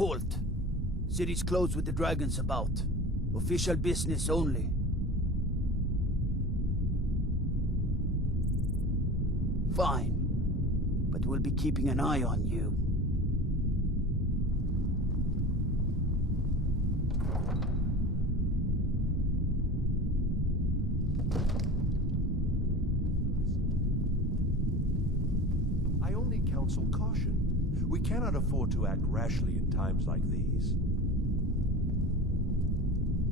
Halt! City's closed with the dragons about. Official business only. Fine. But we'll be keeping an eye on you. I only counsel caution. We cannot afford to act rashly in times like these.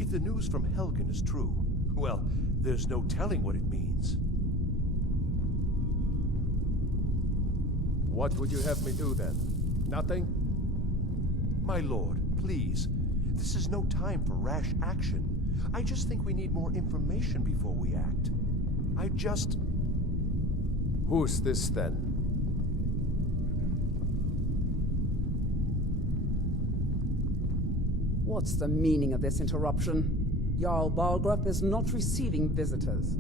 If the news from Helgen is true, well, there's no telling what it means. What would you have me do then? Nothing? My lord, please. This is no time for rash action. I just think we need more information before we act. Who's this then? What's the meaning of this interruption? Jarl Balgruuf is not receiving visitors.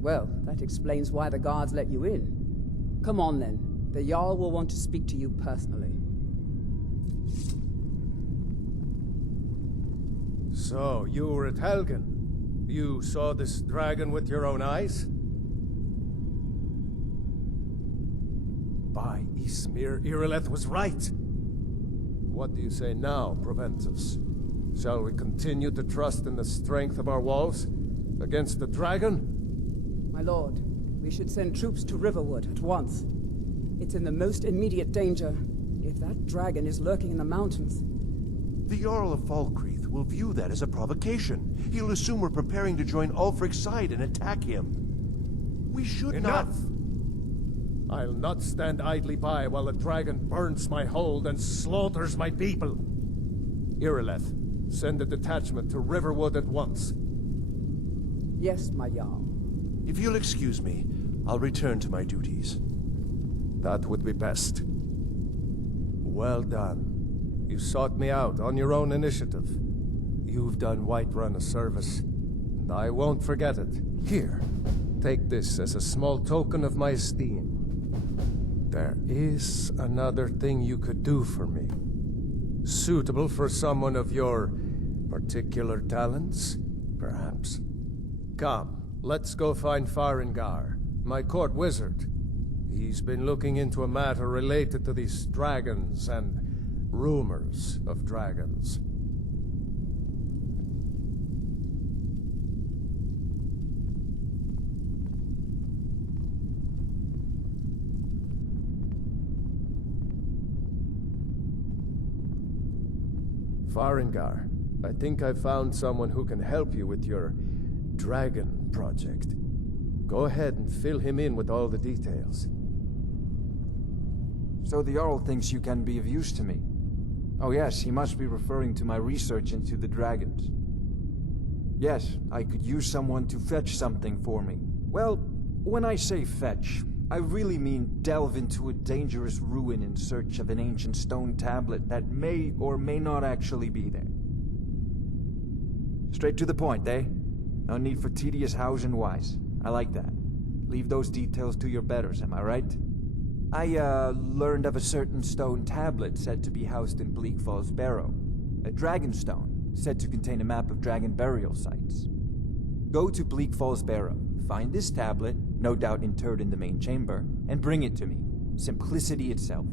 Well, that explains why the guards let you in. Come on then. The Jarl will want to speak to you personally. So, you were at Helgen. You saw this dragon with your own eyes? By Ysmir, Irileth was right. What do you say now, Proventus? Shall we continue to trust in the strength of our walls against the dragon? My lord, we should send troops to Riverwood at once. It's in the most immediate danger. If that dragon is lurking in the mountains... The Jarl of Falkreath will view that as a provocation. He'll assume we're preparing to join Ulfric's side and attack him. We should Enough! not... I'll not stand idly by while the dragon burns my hold and slaughters my people. Irileth, send a detachment to Riverwood at once. Yes, my Jarl. If you'll excuse me, I'll return to my duties. That would be best. Well done. You sought me out on your own initiative. You've done Whiterun a service, and I won't forget it. Here, take this as a small token of my esteem. There is another thing you could do for me. Suitable for someone of your particular talents, perhaps. Come, let's go find Farengar, my court wizard. He's been looking into a matter related to these dragons and rumors of dragons. Farengar, I think I've found someone who can help you with your dragon project. Go ahead and fill him in with all the details. So the Jarl thinks you can be of use to me. Oh yes, he must be referring to my research into the dragons. Yes, I could use someone to fetch something for me. Well, when I say fetch, I really mean delve into a dangerous ruin in search of an ancient stone tablet that may or may not actually be there. Straight to the point, eh? No need for tedious hows and whys. I like that. Leave those details to your betters, am I right? I, learned of a certain stone tablet said to be housed in Bleak Falls Barrow. A dragon stone, said to contain a map of dragon burial sites. Go to Bleak Falls Barrow, find this tablet, no doubt interred in the main chamber, and bring it to me. Simplicity itself.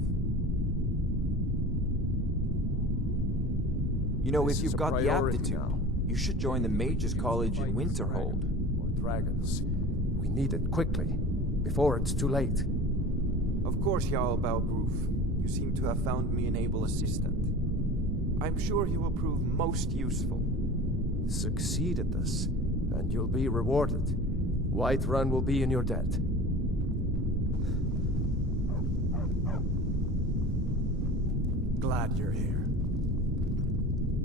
You know, if you've got the aptitude, you should join the Mages College in Winterhold. Or dragons. We need it quickly, before it's too late. Of course, Jarl Balgruuf. You seem to have found me an able assistant. I'm sure he will prove most useful. Succeed at this, and you'll be rewarded. Whiterun will be in your debt. Glad you're here.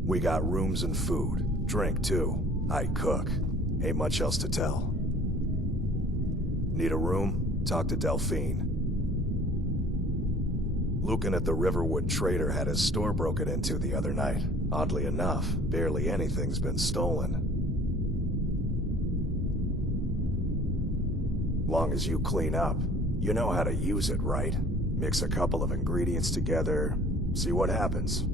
We got rooms and food. Drink, too. I cook. Ain't much else to tell. Need a room? Talk to Delphine. Lucan at the Riverwood Trader had his store broken into the other night. Oddly enough, barely anything's been stolen. Long as you clean up, you know how to use it, right? Mix a couple of ingredients together, See what happens.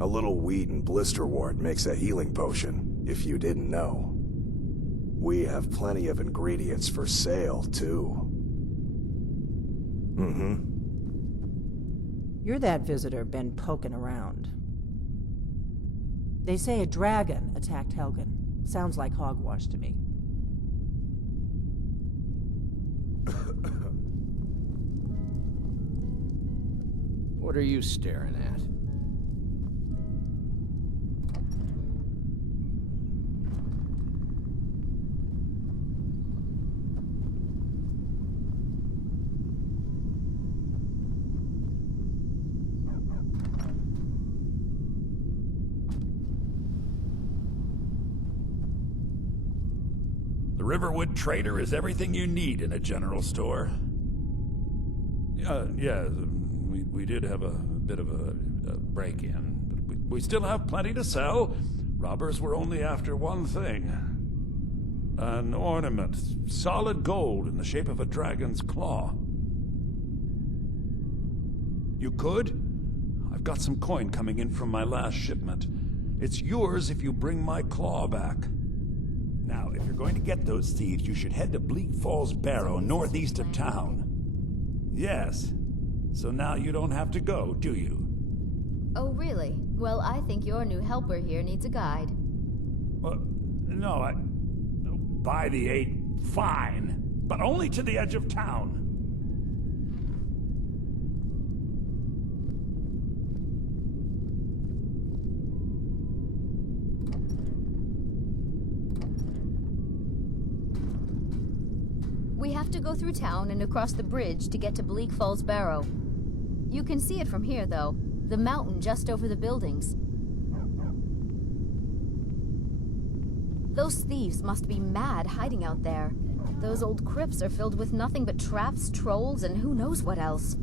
A little wheat and blister wart makes a healing potion, if you didn't know. We have plenty of ingredients for sale, too. You're that visitor been poking around. They say a dragon attacked Helgen. Sounds like hogwash to me. What are you staring at? The Riverwood Trader is everything you need in a general store. Yeah, we did have a bit of a break-in, but we still have plenty to sell. Robbers were only after one thing. An ornament, solid gold in the shape of a dragon's claw. You could? I've got some coin coming in from my last shipment. It's yours if you bring my claw back. Now, if you're going to get those thieves, you should head to Bleak Falls Barrow, northeast of town. Yes. So now you don't have to go, do you? Oh, really? Well, I think your new helper here needs a guide. Well, no, by the 8, fine. But only to the edge of town. We have to go through town and across the bridge to get to Bleak Falls Barrow. You can see it from here, though. The mountain just over the buildings. Those thieves must be mad hiding out there. Those old crypts are filled with nothing but traps, trolls, and who knows what else.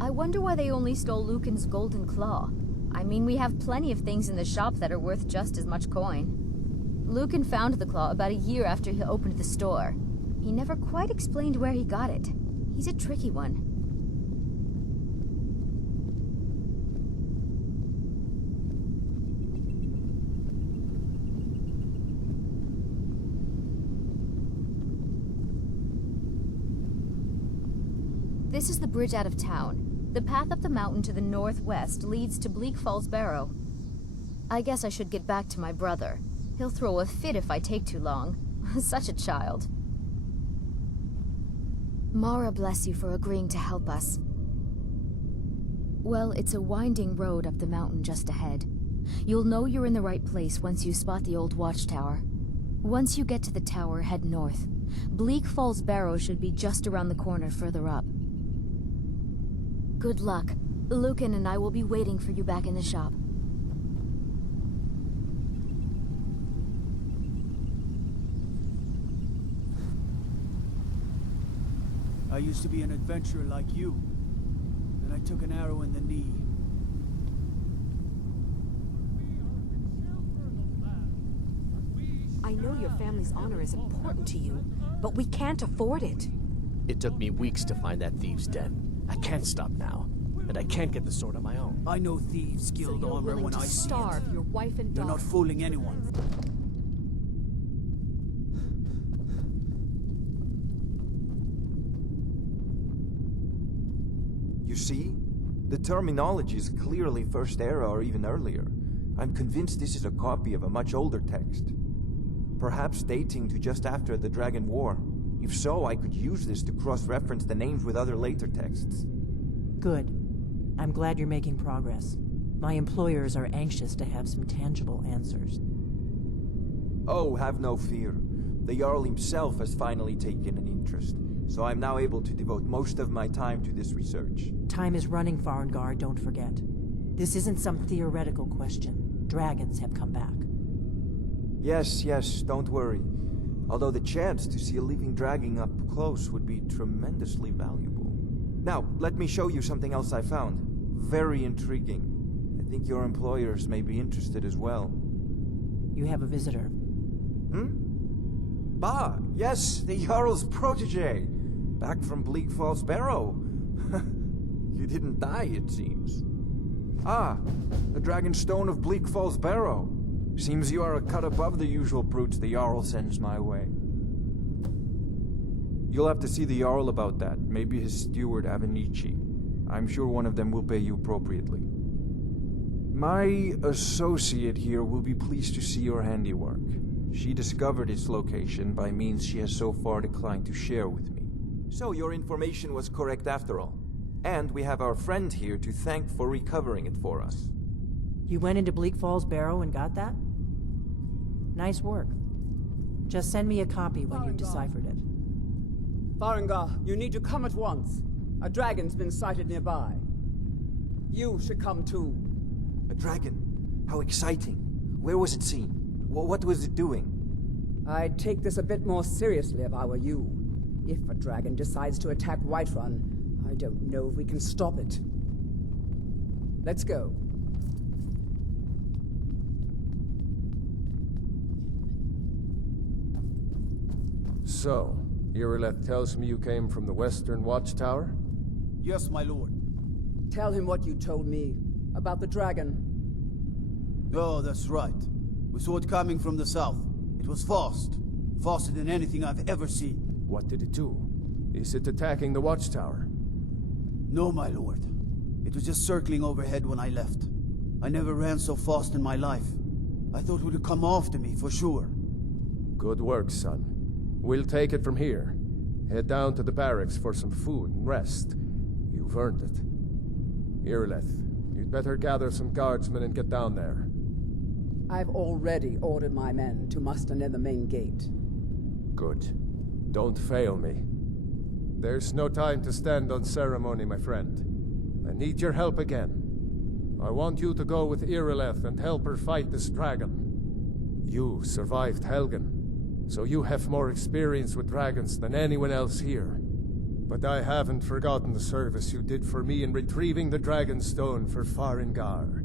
I wonder why they only stole Lucan's golden claw. I mean, we have plenty of things in the shop that are worth just as much coin. Lucan found the claw about a year after he opened the store. He never quite explained where he got it. He's a tricky one. This is the bridge out of town. The path up the mountain to the northwest leads to Bleak Falls Barrow. I guess I should get back to my brother. He'll throw a fit if I take too long. Such a child. Mara bless you for agreeing to help us. Well, it's a winding road up the mountain just ahead. You'll know you're in the right place once you spot the old watchtower. Once you get to the tower, head north. Bleak Falls Barrow should be just around the corner further up. Good luck. Lucan and I will be waiting for you back in the shop. I used to be an adventurer like you. Then I took an arrow in the knee. I know your family's honor is important to you, but we can't afford it. It took me weeks to find that thieves' den. I can't stop now, and I can't get the sword on my own. I know thieves' guild So you're armor willing when to I see starve it. your wife and You're daughter. not fooling anyone. You see? The terminology is clearly First Era or even earlier. I'm convinced this is a copy of a much older text. Perhaps dating to just after the Dragon War. If so, I could use this to cross-reference the names with other later texts. Good. I'm glad you're making progress. My employers are anxious to have some tangible answers. Oh, have no fear. The Jarl himself has finally taken an interest, so I'm now able to devote most of my time to this research. Time is running, Farengar, don't forget. This isn't some theoretical question. Dragons have come back. Yes, don't worry. Although the chance to see a living dragon up close would be tremendously valuable. Now, let me show you something else I found. Very intriguing. I think your employers may be interested as well. You have a visitor. Bah, Yes, the Jarl's protege. Back from Bleak Falls Barrow. You didn't die, it seems. Ah, the Dragonstone of Bleak Falls Barrow. Seems you are a cut above the usual brutes the Jarl sends my way. You'll have to see the Jarl about that. Maybe his steward, Avenici. I'm sure one of them will pay you appropriately. My associate here will be pleased to see your handiwork. She discovered its location by means she has so far declined to share with me. So your information was correct after all. And we have our friend here to thank for recovering it for us. You went into Bleak Falls Barrow and got that? Nice work. Just send me a copy when you've deciphered it. Farengar, you need to come at once. A dragon's been sighted nearby. You should come too. A dragon? How exciting. Where was it seen? What was it doing? I'd take this a bit more seriously if I were you. If a dragon decides to attack Whiterun, I don't know if we can stop it. Let's go. So, Irileth tells me you came from the Western Watchtower? Yes, my lord. Tell him what you told me about the dragon. Oh, that's right. We saw it coming from the south. It was fast. Faster than anything I've ever seen. What did it do? Is it attacking the Watchtower? No, my lord. It was just circling overhead when I left. I never ran so fast in my life. I thought it would come after me, for sure. Good work, son. We'll take it from here. Head down to the barracks for some food and rest. You've earned it. Irileth, you'd better gather some guardsmen and get down there. I've already ordered my men to muster near the main gate. Good. Don't fail me. There's no time to stand on ceremony, my friend. I need your help again. I want you to go with Irileth and help her fight this dragon. You survived Helgen, so you have more experience with dragons than anyone else here. But I haven't forgotten the service you did for me in retrieving the Dragonstone for Farengar.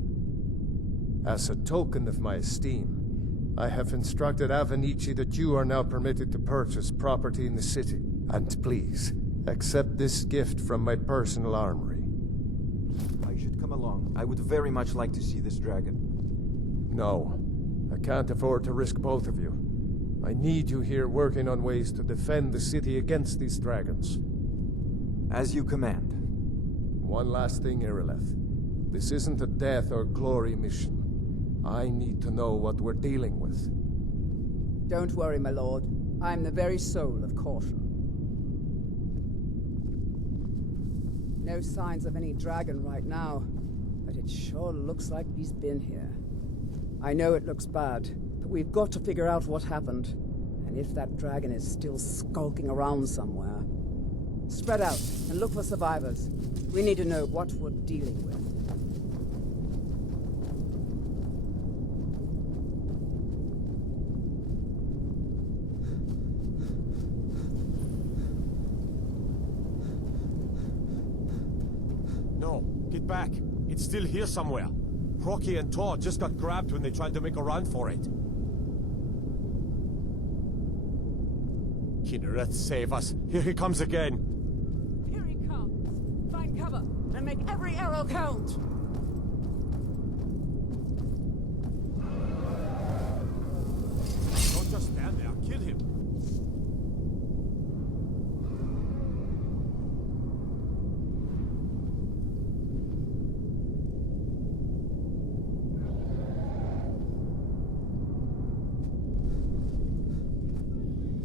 As a token of my esteem, I have instructed Avenici that you are now permitted to purchase property in the city. And please, accept this gift from my personal armory. I should come along. I would very much like to see this dragon. No, I can't afford to risk both of you. I need you here working on ways to defend the city against these dragons. As you command. One last thing, Irileth. This isn't a death or glory mission. I need to know what we're dealing with. Don't worry, my lord. I'm the very soul of caution. No signs of any dragon right now, but it sure looks like he's been here. I know it looks bad, but we've got to figure out what happened, and if that dragon is still skulking around somewhere. Spread out and look for survivors. We need to know what we're dealing with. No, get back. It's still here somewhere. Rocky and Todd just got grabbed when they tried to make a run for it. Kinnereth, save us. Here he comes again. Here he comes. Find cover and make every arrow count. Don't just stand there. Kill him.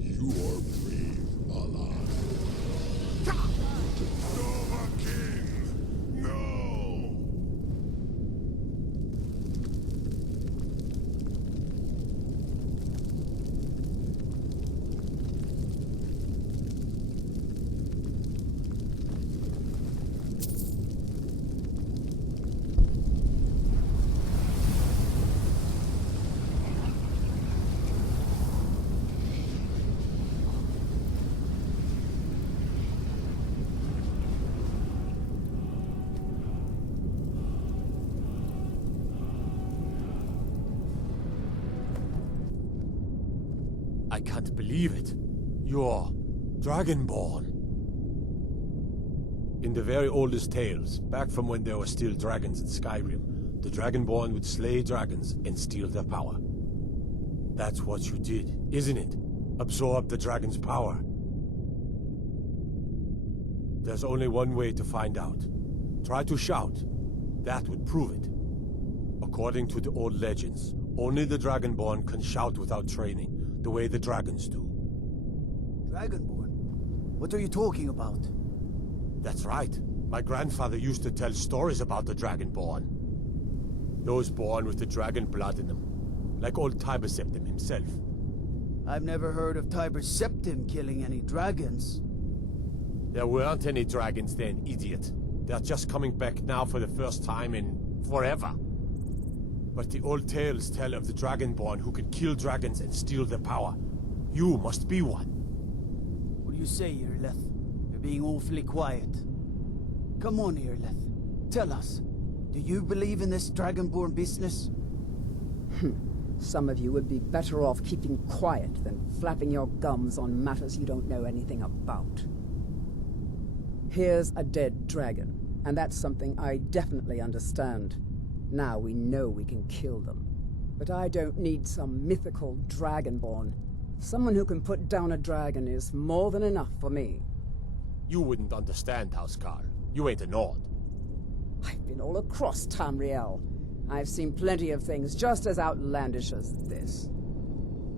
You are brave, Alan. Nova King! No! I can't believe it. You're Dragonborn. In the very oldest tales, back from when there were still dragons in Skyrim, the Dragonborn would slay dragons and steal their power. That's what you did, isn't it? Absorb the dragon's power. There's only one way to find out. Try to shout. That would prove it. According to the old legends, only the Dragonborn can shout without training, the way the dragons do. Dragonborn? What are you talking about? That's right. My grandfather used to tell stories about the Dragonborn. Those born with the dragon blood in them. Like old Tiber Septim himself. I've never heard of Tiber Septim killing any dragons. There weren't any dragons then, idiot. They're just coming back now for the first time in forever. But the old tales tell of the Dragonborn who could kill dragons and steal their power. You must be one. What do you say, Irleth? You're being awfully quiet. Come on, Irleth. Tell us. Do you believe in this Dragonborn business? Some of you would be better off keeping quiet than flapping your gums on matters you don't know anything about. Here's a dead dragon, and that's something I definitely understand. Now we know we can kill them. But I don't need some mythical Dragonborn. Someone who can put down a dragon is more than enough for me. You wouldn't understand, Housecarl. You ain't a Nord. I've been all across Tamriel. I've seen plenty of things just as outlandish as this.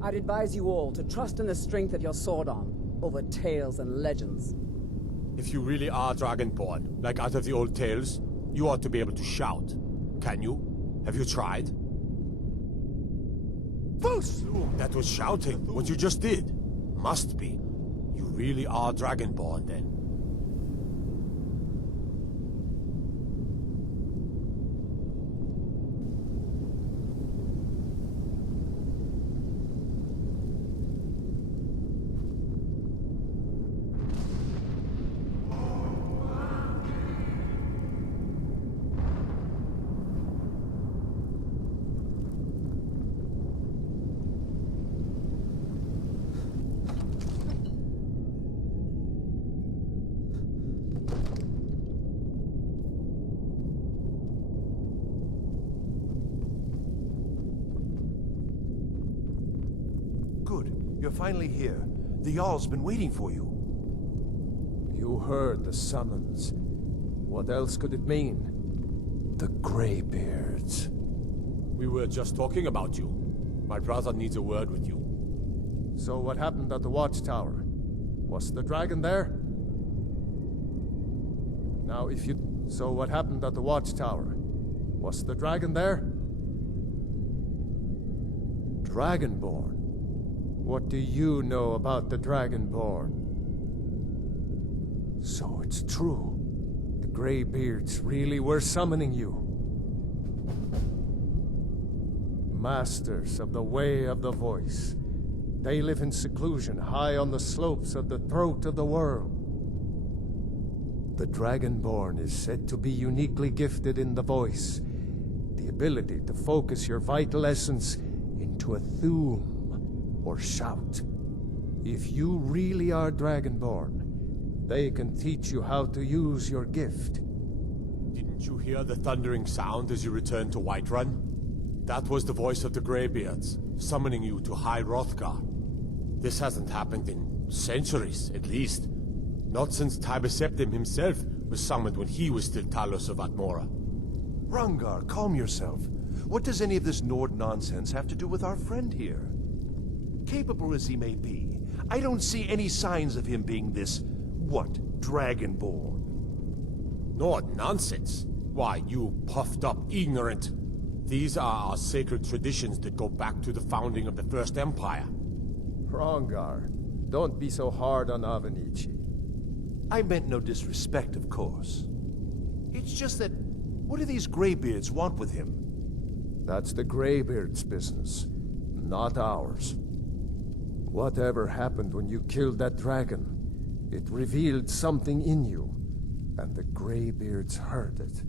I'd advise you all to trust in the strength of your sword arm over tales and legends. If you really are Dragonborn, like out of the old tales, you ought to be able to shout. Can you? Have you tried? That was shouting, what you just did. Must be. You really are Dragonborn, then. You're finally here. The Jarl's been waiting for you. You heard the summons. What else could it mean? The Greybeards. We were just talking about you. My brother needs a word with you. So what happened at the Watchtower? Was the dragon there? Now if you... So what happened at the Watchtower? Was the dragon there? Dragonborn? What do you know about the Dragonborn? So it's true. The Greybeards really were summoning you. Masters of the Way of the Voice. They live in seclusion high on the slopes of the throat of the world. The Dragonborn is said to be uniquely gifted in the voice. The ability to focus your vital essence into a thum or shout. If you really are Dragonborn, they can teach you how to use your gift. Didn't you hear the thundering sound as you returned to Whiterun? That was the voice of the Greybeards, summoning you to High Hrothgar. This hasn't happened in centuries, at least. Not since Tiber Septim himself was summoned when he was still Talos of Atmora. Hrongar, calm yourself. What does any of this Nord nonsense have to do with our friend here? Capable as he may be, I don't see any signs of him being this, Dragonborn. Nord nonsense? Why, you puffed up ignorant. These are our sacred traditions that go back to the founding of the First Empire. Hrongar, don't be so hard on Avenici. I meant no disrespect, of course. It's just that, what do these Greybeards want with him? That's the Greybeards' business, not ours. Whatever happened when you killed that dragon, it revealed something in you, and the Greybeards heard it.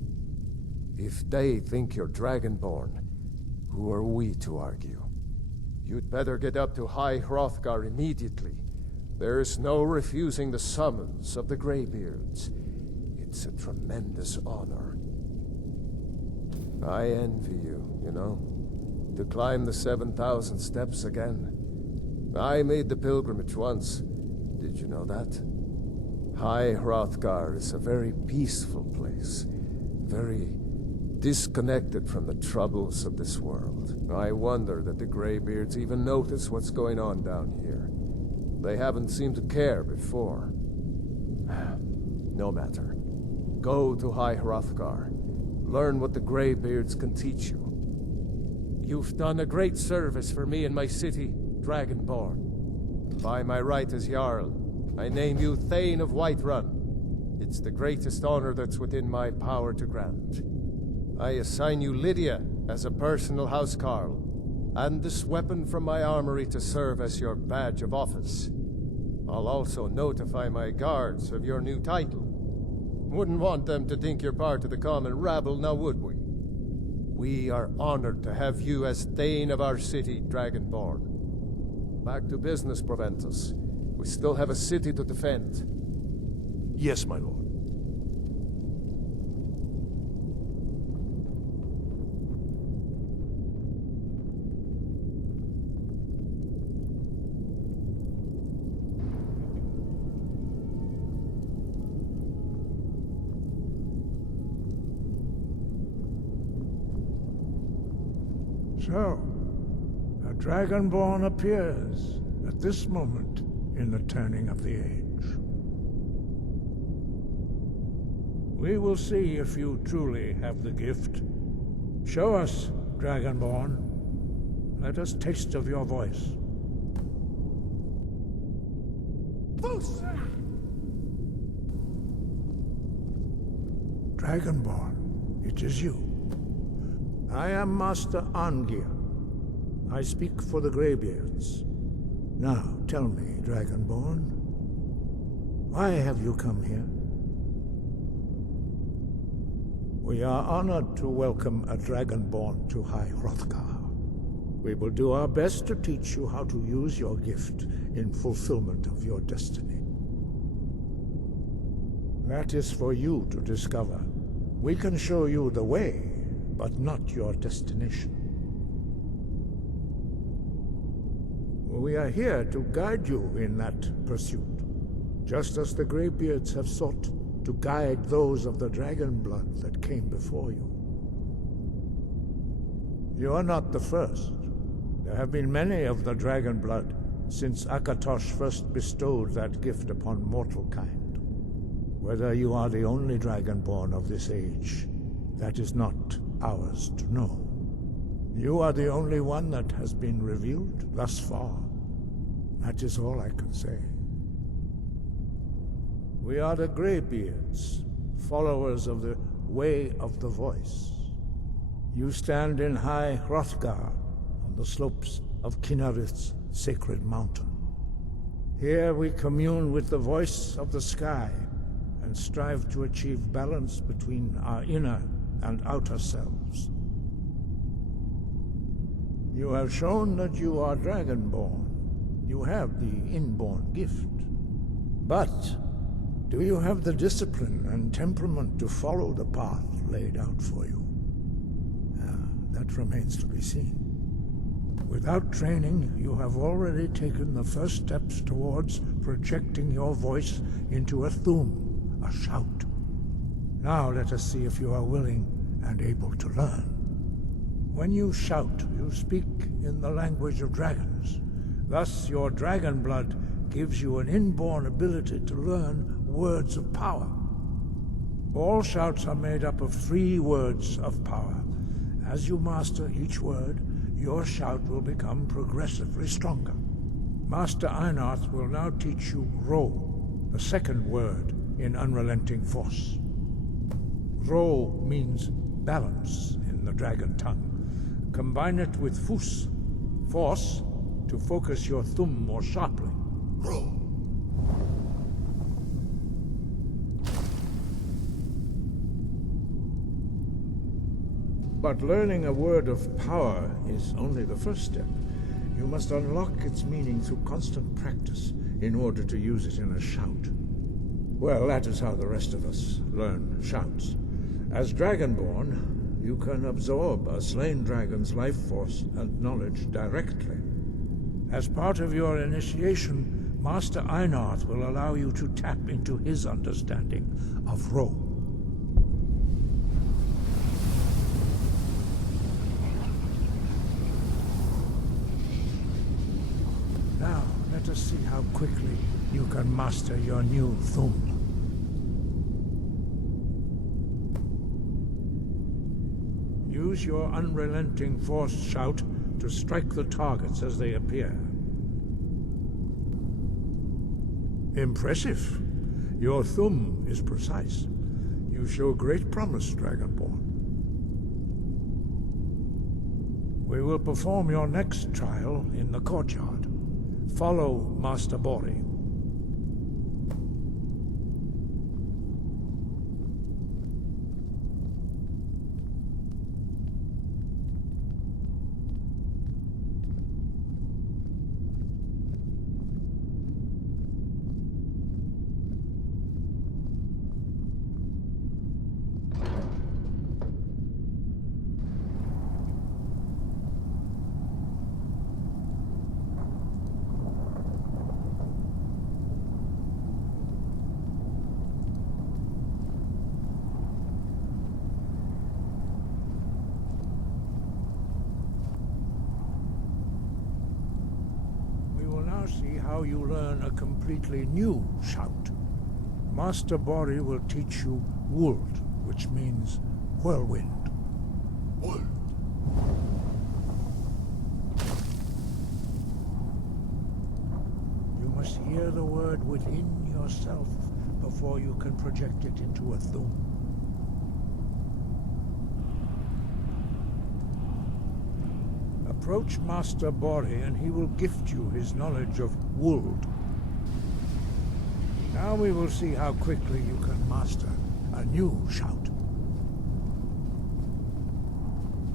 If they think you're Dragonborn, who are we to argue? You'd better get up to High Hrothgar immediately, There's no refusing the summons of the Greybeards. It's a tremendous honor. I envy you, you know. To climb the 7,000 steps again. I made the pilgrimage once. Did you know that? High Hrothgar is a very peaceful place. Very disconnected from the troubles of this world. I wonder that the Greybeards even notice what's going on down here. They haven't seemed to care before. No matter. Go to High Hrothgar. Learn what the Greybeards can teach you. You've done a great service for me and my city, Dragonborn. By my right as Jarl, I name you Thane of Whiterun. It's the greatest honor that's within my power to grant. I assign you Lydia as a personal housecarl, and this weapon from my armory to serve as your badge of office. I'll also notify my guards of your new title. Wouldn't want them to think you're part of the common rabble, now would we? We are honored to have you as Thane of our city, Dragonborn. Back to business, Proventus. We still have a city to defend. Yes, my lord. So, a Dragonborn appears at this moment in the turning of the age. We will see if you truly have the gift. Show us, Dragonborn. Let us taste of your voice. Dragonborn, it is you. I am Master Angier. I speak for the Greybeards. Now, tell me, Dragonborn, why have you come here? We are honored to welcome a Dragonborn to High Hrothgar. We will do our best to teach you how to use your gift in fulfillment of your destiny. That is for you to discover. We can show you the way, but not your destination. We are here to guide you in that pursuit, just as the Greybeards have sought to guide those of the dragon blood that came before you. You are not the first. There have been many of the dragon blood since Akatosh first bestowed that gift upon mortal kind. Whether you are the only Dragonborn of this age, that is not ours to know. You are the only one that has been revealed thus far. That is all I can say. We are the Greybeards, followers of the Way of the Voice. You stand in High Hrothgar, on the slopes of Kinnarith's sacred mountain. Here we commune with the voice of the sky, and strive to achieve balance between our inner and outer selves. You have shown that you are Dragonborn. You have the inborn gift. But do you have the discipline and temperament to follow the path laid out for you? That remains to be seen. Without training, you have already taken the first steps towards projecting your voice into a thum, a shout. Now let us see if you are willing and able to learn. When you shout, you speak in the language of dragons. Thus, your dragon blood gives you an inborn ability to learn words of power. All shouts are made up of 3 words of power. As you master each word, your shout will become progressively stronger. Master Einarth will now teach you Ro, the second word in Unrelenting Force. Ro means balance in the dragon tongue. Combine it with Fus, force, to focus your thumb more sharply. Ro. But learning a word of power is only the first step. You must unlock its meaning through constant practice in order to use it in a shout. Well, that is how the rest of us learn shouts. As Dragonborn, you can absorb a slain dragon's life force and knowledge directly. As part of your initiation, Master Einarth will allow you to tap into his understanding of Ro. Now, let us see how quickly you can master your new Thum. Use your unrelenting force shout to strike the targets as they appear. Impressive. Your Thum is precise. You show great promise, Dragonborn. We will perform your next trial in the courtyard. Follow Master Bori. See how you learn a completely new shout. Master Bori will teach you Wuld, which means whirlwind. Wuld. You must hear the word within yourself before you can project it into a Thum. Approach Master Bori and he will gift you his knowledge of Wuld. Now we will see how quickly you can master a new shout.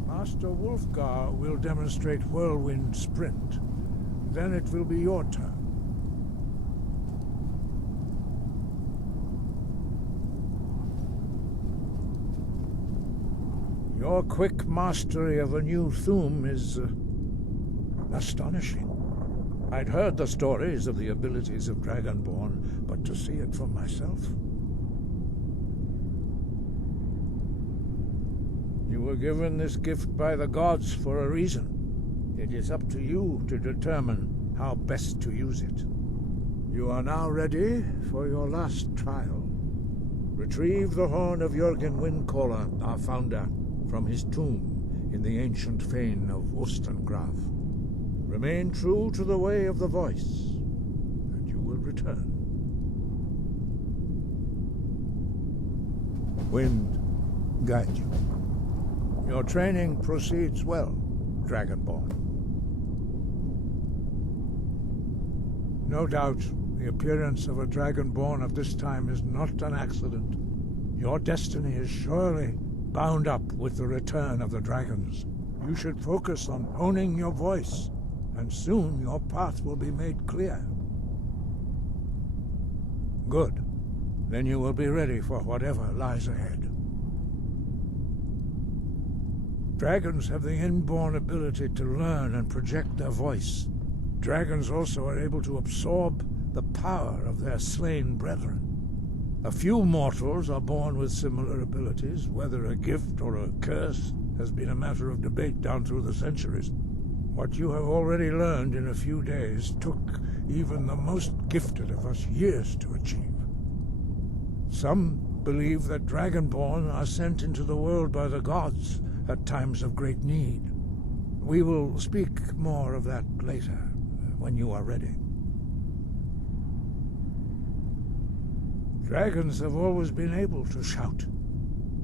Master Wulfgar will demonstrate Whirlwind Sprint. Then it will be your turn. Your quick mastery of a new Thum is astonishing. I'd heard the stories of the abilities of Dragonborn, but to see it for myself... You were given this gift by the gods for a reason. It is up to you to determine how best to use it. You are now ready for your last trial. Retrieve the horn of Jürgen Windcaller, our founder, from his tomb in the ancient fane of Ustengrav. Remain true to the way of the voice, and you will return. Wind guide you. Your training proceeds well, Dragonborn. No doubt, the appearance of a Dragonborn of this time is not an accident. Your destiny is surely bound up with the return of the dragons. You should focus on honing your voice, and soon your path will be made clear. Good. Then you will be ready for whatever lies ahead. Dragons have the inborn ability to learn and project their voice. Dragons also are able to absorb the power of their slain brethren. A few mortals are born with similar abilities. Whether a gift or a curse has been a matter of debate down through the centuries. What you have already learned in a few days took even the most gifted of us years to achieve. Some believe that Dragonborn are sent into the world by the gods at times of great need. We will speak more of that later, when you are ready. Dragons have always been able to shout.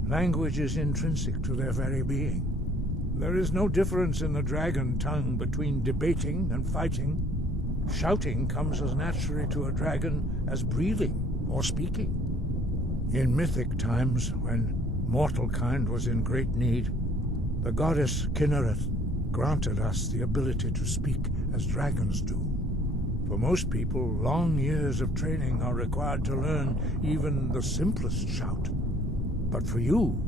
Language is intrinsic to their very being. There is no difference in the dragon tongue between debating and fighting. Shouting comes as naturally to a dragon as breathing or speaking. In mythic times, when mortal kind was in great need, the goddess Kinnereth granted us the ability to speak as dragons do. For most people, long years of training are required to learn even the simplest shout. But for you,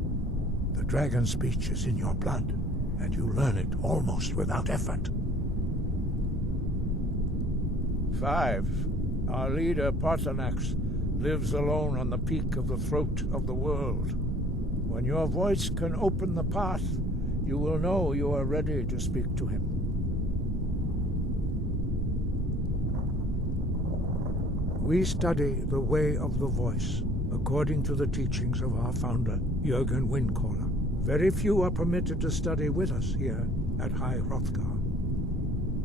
the dragon speech is in your blood, and you learn it almost without effort. 5. Our leader, Parthenax, lives alone on the peak of the throat of the world. When your voice can open the path, you will know you are ready to speak to him. We study the way of the voice, according to the teachings of our founder, Jürgen Windcaller. Very few are permitted to study with us here at High Hrothgar.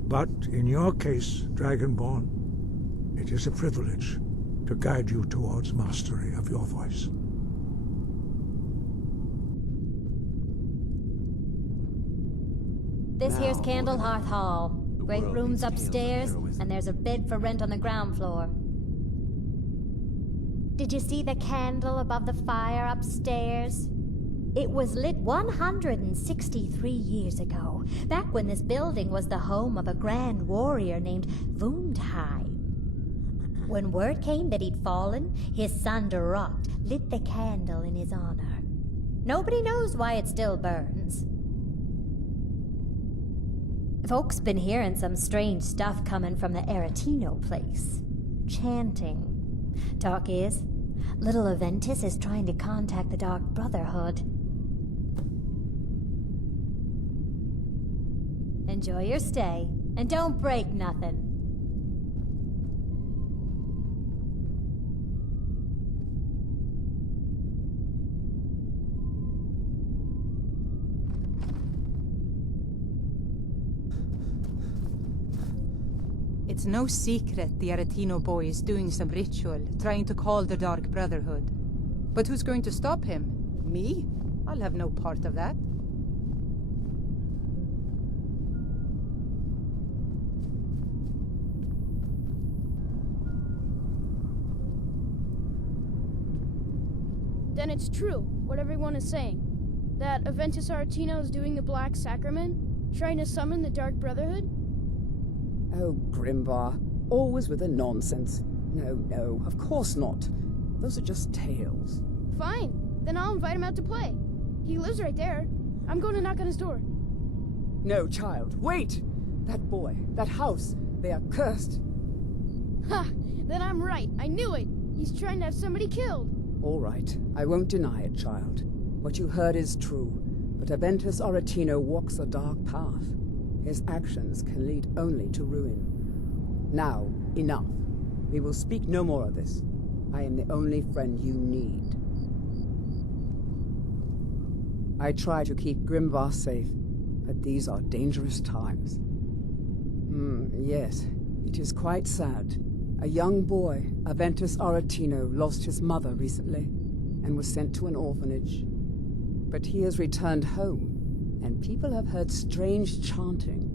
But in your case, Dragonborn, it is a privilege to guide you towards mastery of your voice. This here's Candlehearth Hall. Great rooms upstairs, and there's a bed for rent on the ground floor. Did you see the candle above the fire upstairs? It was lit 163 years ago, back when this building was the home of a grand warrior named Wundheim. When word came that he'd fallen, his son Durant lit the candle in his honor. Nobody knows why it still burns. Folks been hearing some strange stuff coming from the Aretino place. Chanting. Talk is, little Aventus is trying to contact the Dark Brotherhood. Enjoy your stay, and don't break nothing. It's no secret the Aretino boy is doing some ritual, trying to call the Dark Brotherhood. But who's going to stop him? Me? I'll have no part of that. Then it's true, what everyone is saying. That Aventus Aretino is doing the Black Sacrament, trying to summon the Dark Brotherhood? Oh, Grimvar, always with the nonsense. No, of course not. Those are just tales. Fine, then I'll invite him out to play. He lives right there. I'm going to knock on his door. No, child, wait! That boy, that house, they are cursed. Ha! Then I'm right, I knew it! He's trying to have somebody killed. All right, I won't deny it, child. What you heard is true, but Aventus Aretino walks a dark path. His actions can lead only to ruin. Now, enough. We will speak no more of this. I am the only friend you need. I try to keep Grimvar safe, but these are dangerous times. Yes, it is quite sad. A young boy, Aventus Aretino, lost his mother recently, and was sent to an orphanage. But he has returned home, and people have heard strange chanting.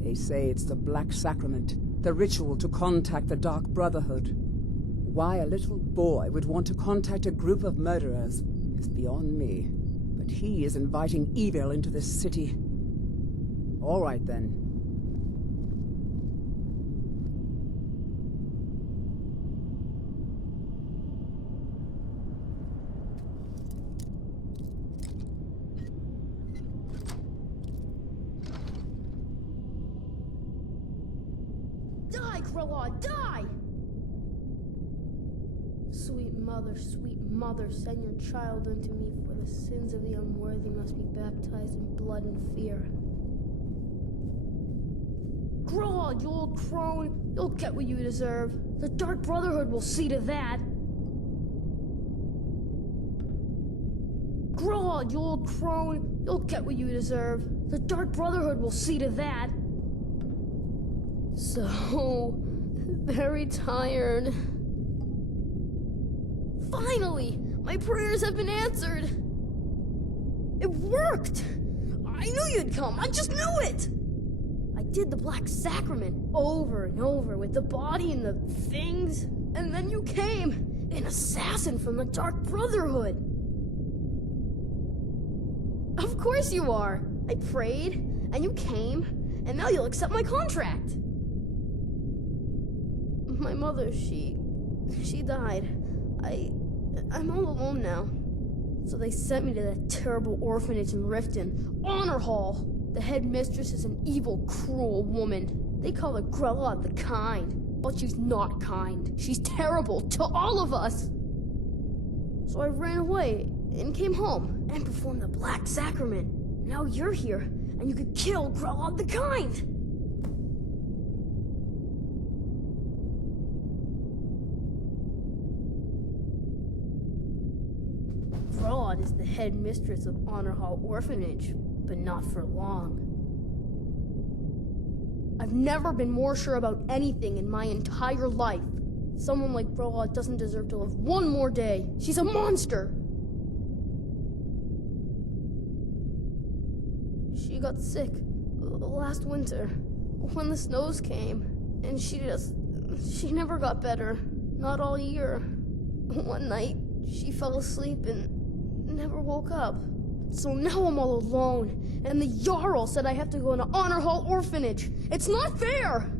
They say it's the Black Sacrament, the ritual to contact the Dark Brotherhood. Why a little boy would want to contact a group of murderers is beyond me. But he is inviting evil into this city. All right, then. Die, Krilla, die! Sweet mother, send your child unto me, for the sins of the unworthy must be baptized in blood and fear. Krilla, you old crone, you'll get what you deserve. The Dark Brotherhood will see to that. Krilla, you old crone, you'll get what you deserve. The Dark Brotherhood will see to that. So very tired. Finally! My prayers have been answered! It worked! I knew you'd come, I just knew it! I did the Black Sacrament over and over with the body and the things, and then you came, an assassin from the Dark Brotherhood! Of course you are! I prayed, and you came, and now you'll accept my contract! My mother, she died. I'm all alone now. So they sent me to that terrible orphanage in Riften, Honor Hall. The headmistress is an evil, cruel woman. They call her Grella the Kind, but she's not kind. She's terrible to all of us. So I ran away and came home and performed the Black Sacrament. Now you're here, and you could kill Grella the Kind. Grella is the headmistress of Honor Hall Orphanage, but not for long. I've never been more sure about anything in my entire life. Someone like Grella doesn't deserve to live one more day. She's a monster! She got sick last winter when the snows came, and she never got better. Not all year. One night, she fell asleep and never woke up. So now I'm all alone, and the Jarl said I have to go into Honor Hall Orphanage. It's not fair!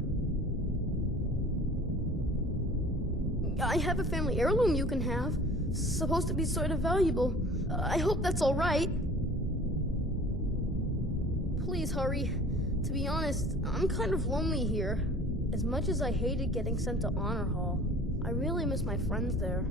I have a family heirloom you can have. Supposed to be sort of valuable. I hope that's all right. Please hurry. To be honest, I'm kind of lonely here. As much as I hated getting sent to Honor Hall, I really miss my friends there.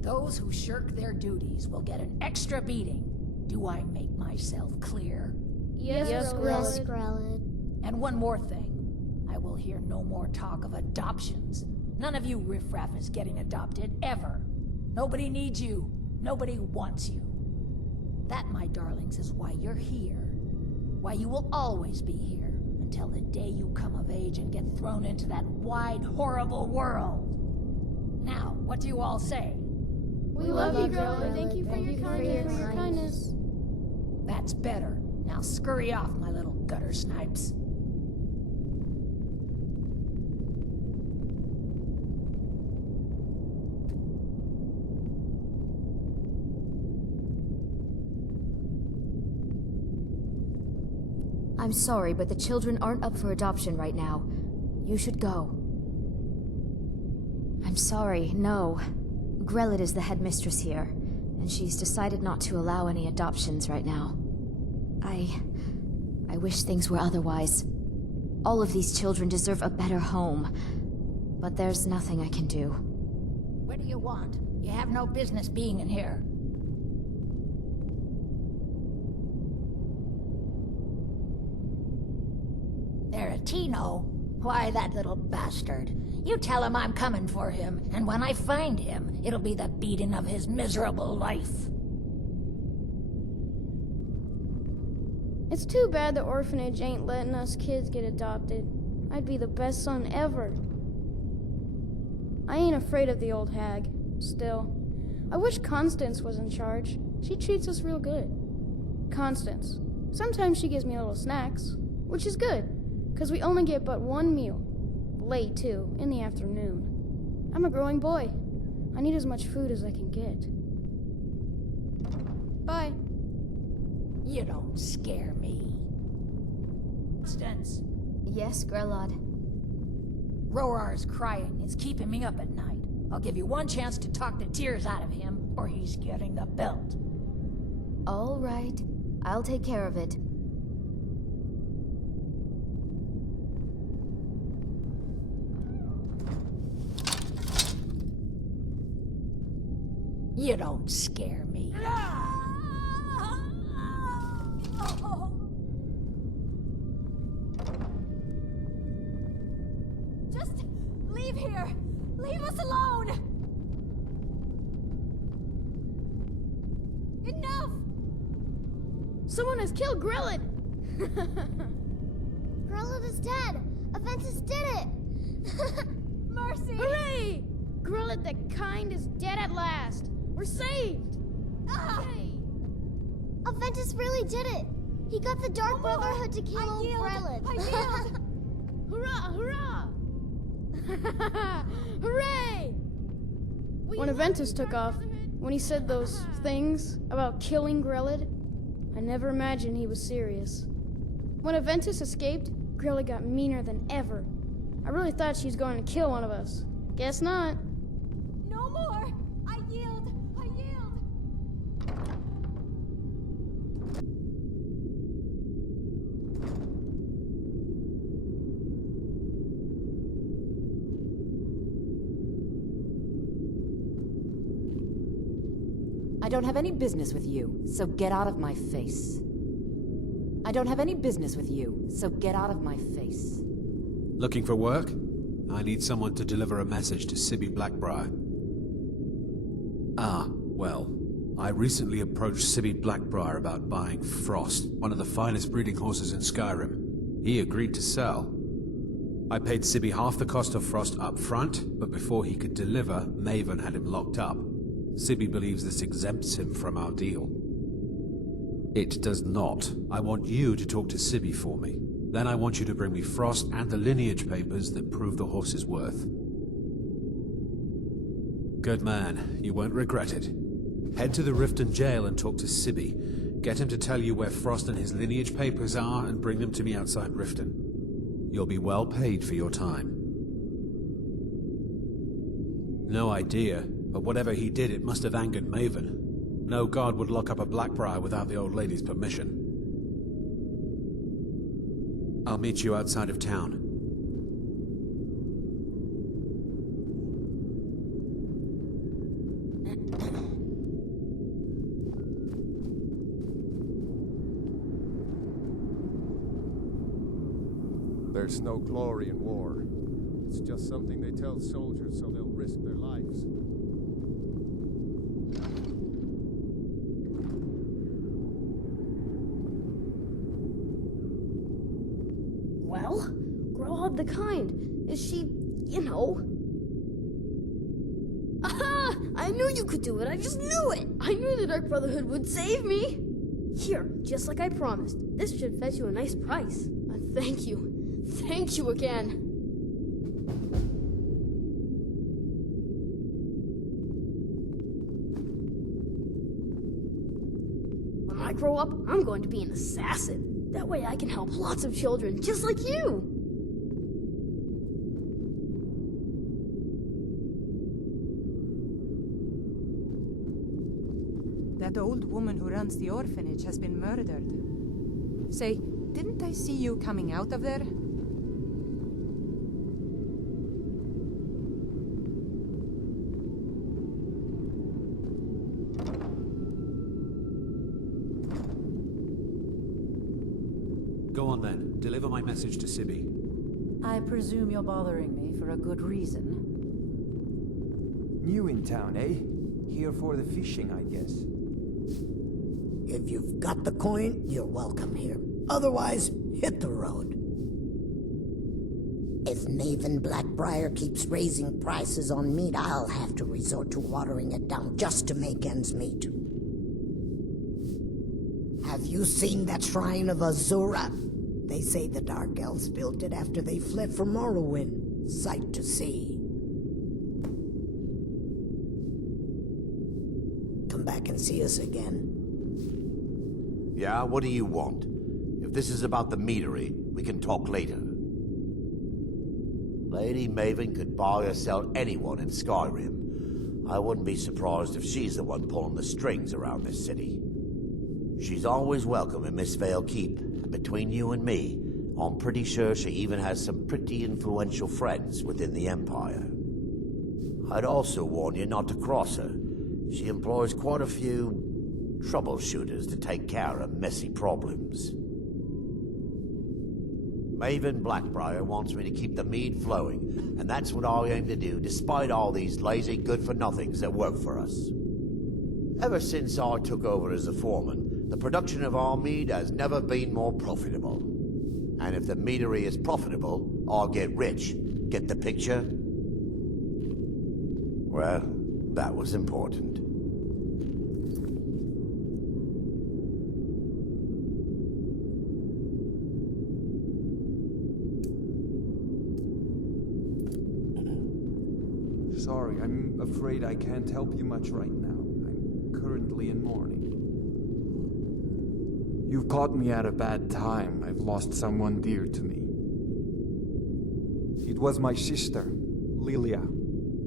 Those who shirk their duties will get an extra beating. Do I make myself clear? Yes, Grella. And one more thing. I will hear no more talk of adoptions. None of you riffraff is getting adopted, ever. Nobody needs you. Nobody wants you. That, my darlings, is why you're here. Why you will always be here, until the day you come of age and get thrown into that wide, horrible world. Now, what do you all say? We love you, Grella. Thank you for your kindness. That's better. Now scurry off, my little gutter snipes. I'm sorry, but the children aren't up for adoption right now. You should go. I'm sorry, no. Grellet is the headmistress here, and she's decided not to allow any adoptions right now. I wish things were otherwise. All of these children deserve a better home, but there's nothing I can do. What do you want? You have no business being in here. Aretino? Why, that little bastard. You tell him I'm coming for him, and when I find him, it'll be the beating of his miserable life. It's too bad the orphanage ain't letting us kids get adopted. I'd be the best son ever. I ain't afraid of the old hag. Still, I wish Constance was in charge. She treats us real good. Constance. Sometimes she gives me little snacks, which is good, because we only get but one meal. Late, too, in the afternoon. I'm a growing boy. I need as much food as I can get. Bye. You don't scare me. Constance. Yes, Grelod. Rorar's crying. It's keeping me up at night. I'll give you one chance to talk the tears out of him, or he's getting the belt. All right. I'll take care of it. You don't scare me. Just leave here. Leave us alone. Enough! Someone has killed Grellet! Grellet is dead. Aventus did it. Mercy! Hooray! Grellet the Kind is dead at last. We're saved! Ah! Aventus really did it! He got the Dark Brotherhood to kill old Grelid. Hurrah! Hurrah! Hooray! When Aventus took off, when he said those things about killing Grelid, I never imagined he was serious. When Aventus escaped, Grelid got meaner than ever. I really thought she was going to kill one of us. Guess not. No more! I yield! I yield! I don't have any business with you, so get out of my face. I don't have any business with you, so get out of my face. Looking for work? I need someone to deliver a message to Sibby Blackbriar. Ah, well, I recently approached Sibby Blackbriar about buying Frost, one of the finest breeding horses in Skyrim. He agreed to sell. I paid Sibby half the cost of Frost up front, but before he could deliver, Maven had him locked up. Sibby believes this exempts him from our deal. It does not. I want you to talk to Sibby for me. Then I want you to bring me Frost and the lineage papers that prove the horse's worth. Good man. You won't regret it. Head to the Riften jail and talk to Sibby. Get him to tell you where Frost and his lineage papers are and bring them to me outside Riften. You'll be well paid for your time. No idea, but whatever he did, it must have angered Maven. No guard would lock up a Blackbriar without the old lady's permission. I'll meet you outside of town. There's no glory in war. It's just something they tell soldiers so they'll risk their lives. Well, Grelid the Kind. Is she, you know... Aha! I knew you could do it. I just knew it. I knew the Dark Brotherhood would save me. Here, just like I promised. This should fetch you a nice price. Thank you. Thank you again. When I grow up, I'm going to be an assassin. That way I can help lots of children just like you. That old woman who runs the orphanage has been murdered. Say, didn't I see you coming out of there? Go on then. Deliver my message to Sibby. I presume you're bothering me for a good reason. New in town, eh? Here for the fishing, I guess. If you've got the coin, you're welcome here. Otherwise, hit the road. If Maven Blackbriar keeps raising prices on meat, I'll have to resort to watering it down just to make ends meet. Have you seen that shrine of Azura? They say the Dark Elves built it after they fled from Morrowind. Sight to see. Come back and see us again. Yeah, what do you want? If this is about the meadery, we can talk later. Lady Maven could buy or sell anyone in Skyrim. I wouldn't be surprised if she's the one pulling the strings around this city. She's always welcome in Mistveil Keep, and between you and me, I'm pretty sure she even has some pretty influential friends within the Empire. I'd also warn you not to cross her. She employs quite a few troubleshooters to take care of messy problems. Maven Blackbriar wants me to keep the mead flowing, and that's what I aim to do despite all these lazy good-for-nothings that work for us. Ever since I took over as a foreman, the production of our mead has never been more profitable. And if the meadery is profitable, I'll get rich. Get the picture? Well, that was important. sorry. I'm afraid I can't help you much right now. I'm currently in mourning. You've caught me at a bad time. I've lost someone dear to me. It was my sister, Lilia.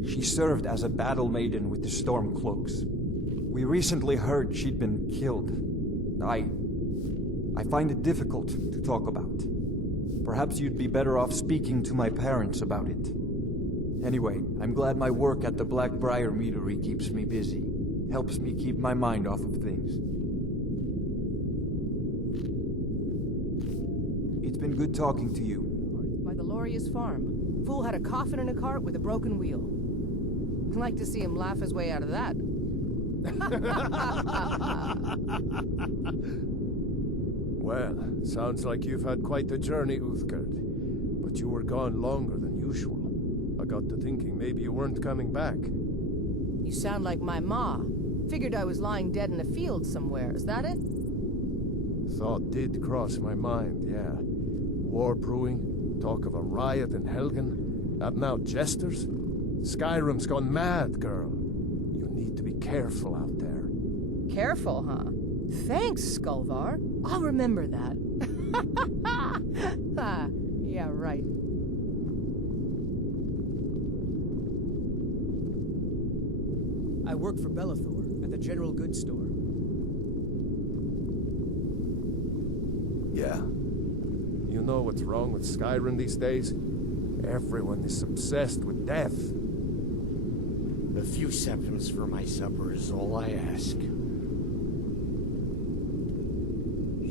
She served as a battle maiden with the Stormcloaks. We recently heard she'd been killed. I find it difficult to talk about. Perhaps you'd be better off speaking to my parents about it. Anyway, I'm glad my work at the Blackbriar Meadery keeps me busy. Helps me keep my mind off of things. It's been good talking to you. By the Lauria's farm. Fool had a coffin in a cart with a broken wheel. I'd like to see him laugh his way out of that. Well, sounds like you've had quite the journey, Uthgerd. But you were gone longer than usual. I got to thinking maybe you weren't coming back. You sound like my ma. Figured I was lying dead in a field somewhere, is that it? Thought did cross my mind, yeah. War brewing, talk of a riot in Helgen. That now jesters? Skyrim's gone mad, girl. You need to be careful out there. Careful, huh? Thanks, Skulvar. I'll remember that. Yeah, right. I work for Belethor at the General Goods Store. Yeah. You know what's wrong with Skyrim these days? Everyone is obsessed with death. A few seconds for my supper is all I ask.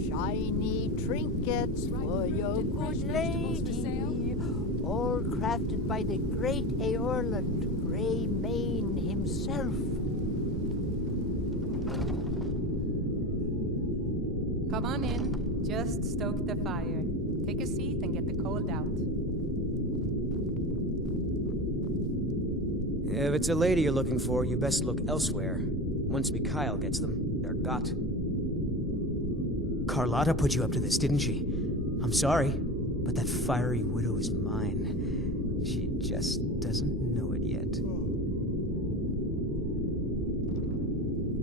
Shiny trinkets for your good lady, all crafted by the great Eorland Greymane himself. Come on in. Just stoke the fire. Take a seat and get the cold out. If it's a lady you're looking for, you best look elsewhere. Once Mikhail gets them, they're got. Carlotta put you up to this, didn't she? I'm sorry, but that fiery widow is mine. She just doesn't know it yet.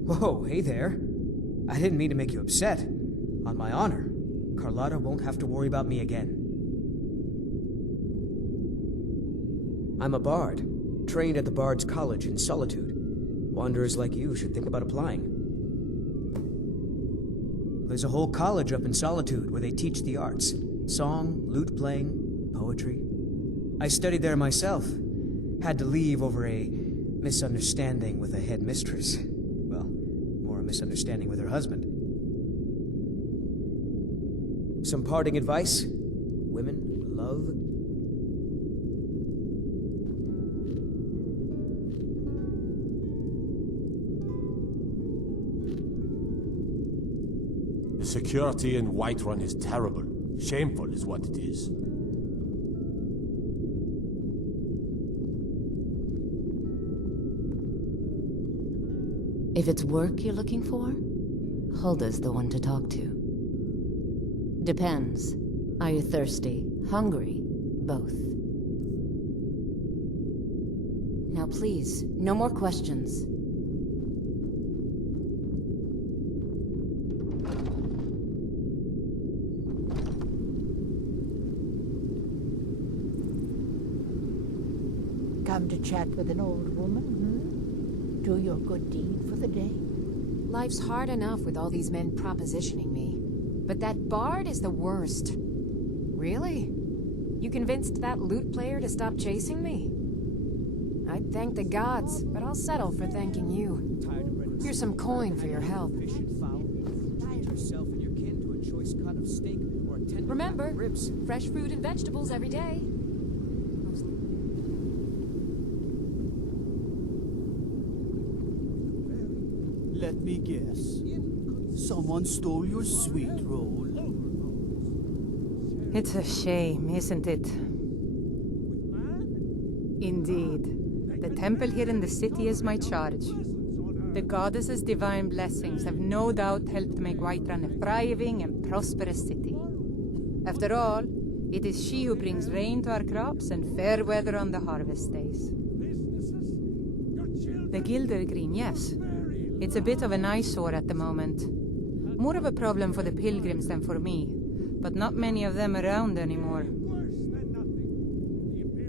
Whoa, hey there. I didn't mean to make you upset. On my honor, Carlotta won't have to worry about me again. I'm a bard, trained at the Bard's College in Solitude. Wanderers like you should think about applying. There's a whole college up in Solitude where they teach the arts. Song, lute playing, poetry. I studied there myself. Had to leave over a misunderstanding with a headmistress. Well, more a misunderstanding with her husband. Some parting advice? Women love. The security in Whiterun is terrible. Shameful is what it is. If it's work you're looking for, Hulda's the one to talk to. Depends. Are you thirsty? Hungry? Both. Now please, no more questions. Come to chat with an old woman, hmm? Do your good deed for the day. Life's hard enough with all these men propositioning me. But that bard is the worst. Really? You convinced that lute player to stop chasing me? I'd thank the gods, but I'll settle for thanking you. Here's some coin for your help. Remember, fresh fruit and vegetables every day. Let me guess. Someone stole your sweet roll. It's a shame, isn't it? Indeed. The temple here in the city is my charge. The goddess's divine blessings have no doubt helped make Whiterun a thriving and prosperous city. After all, it is she who brings rain to our crops and fair weather on the harvest days. The Gildergreen, yes. It's a bit of an eyesore at the moment. More of a problem for the pilgrims than for me, but not many of them around anymore.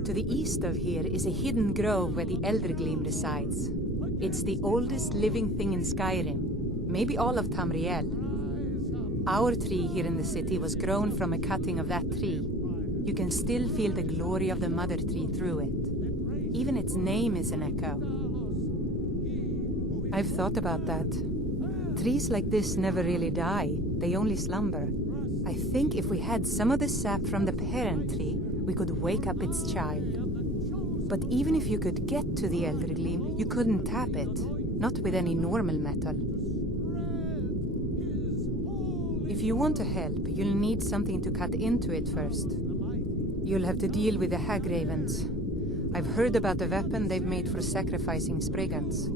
To the east of here is a hidden grove where the Eldergleam resides. It's the oldest living thing in Skyrim, maybe all of Tamriel. Our tree here in the city was grown from a cutting of that tree. You can still feel the glory of the mother tree through it. Even its name is an echo. I've thought about that. Trees like this never really die, they only slumber. I think if we had some of the sap from the parent tree, we could wake up its child. But even if you could get to the Eldergleam, you couldn't tap it, not with any normal metal. If you want to help, you'll need something to cut into it first. You'll have to deal with the Hagravens. I've heard about the weapon they've made for sacrificing Spriggans.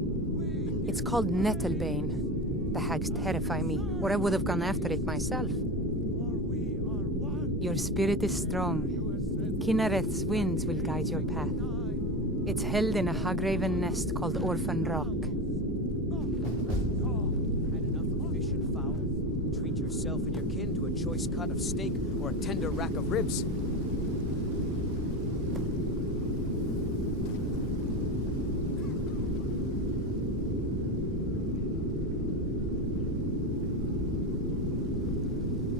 It's called Nettlebane. The hags terrify me, or I would have gone after it myself. Your spirit is strong. Kinnereth's winds will guide your path. It's held in a Hagraven nest called Orphan Rock. Had enough of fish and fowl? Treat yourself and your kin to a choice cut of steak or a tender rack of ribs.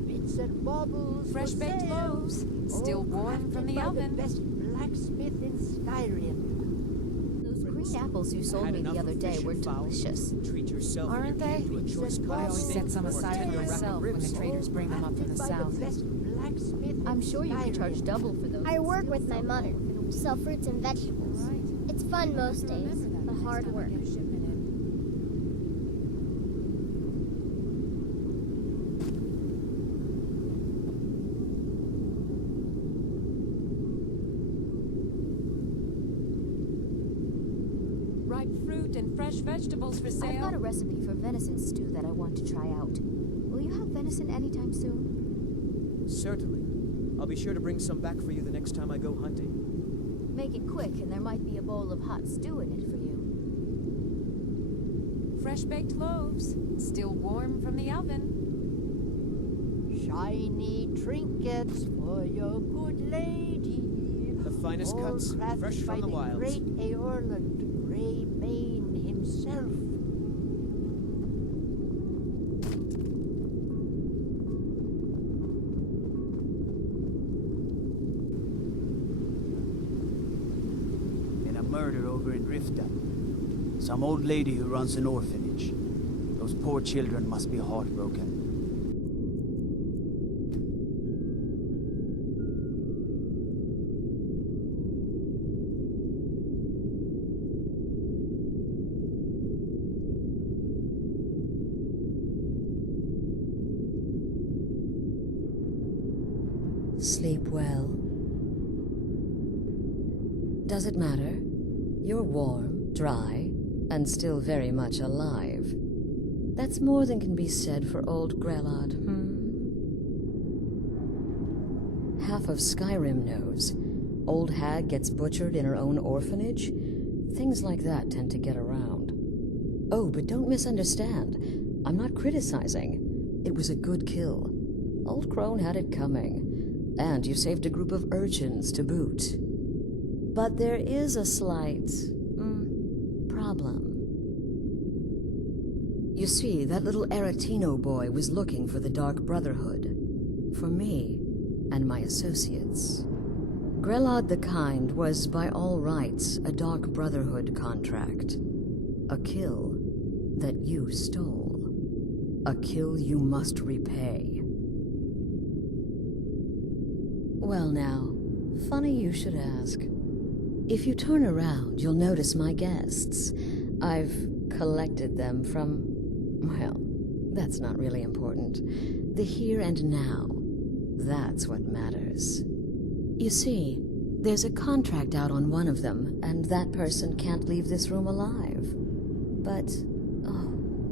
Bits and baubles. Fresh baked loaves, still warm from the oven. The best blacksmith in Skyrim. Those green apples you sold me the other day were delicious. Treat yourself Aren't they? to a choice cut I of always steak set some or a aside for tender rack of myself when ribs. the traders bring them up from the south. I'm sure you could charge double for those. I work with my mother, sell fruits and vegetables. It's fun most days, but hard work. Ripe fruit and fresh vegetables for sale. I've got a recipe for venison stew that I want to try out. Will you have venison anytime soon? Certainly. I'll be sure to bring some back for you the next time I go hunting. Make it quick, and there might be a bowl of hot stew in it for you. Fresh baked loaves, still warm from the oven. Shiny trinkets for your good lady. The finest cuts, crafted fresh by from the wilds. Great Aorland, Grey Mane himself. Been a murder over in Riften. Some old lady who runs an orphanage. Those poor children must be heartbroken. Sleep well. Does it matter? You're warm, dry, and still very much alive. That's more than can be said for old Grelod, Half of Skyrim knows. Old hag gets butchered in her own orphanage. Things like that tend to get around. Oh, but don't misunderstand. I'm not criticizing. It was a good kill. Old Crone had it coming. And you saved a group of urchins to boot. But there is a slight problem. You see, that little Aretino boy was looking for the Dark Brotherhood. For me and my associates. Grelod the Kind was, by all rights, a Dark Brotherhood contract. A kill that you stole. A kill you must repay. Well now, funny you should ask. If you turn around, you'll notice my guests. I've collected them from, well, that's not really important. The here and now. That's what matters. You see, there's a contract out on one of them, and that person can't leave this room alive. But, oh,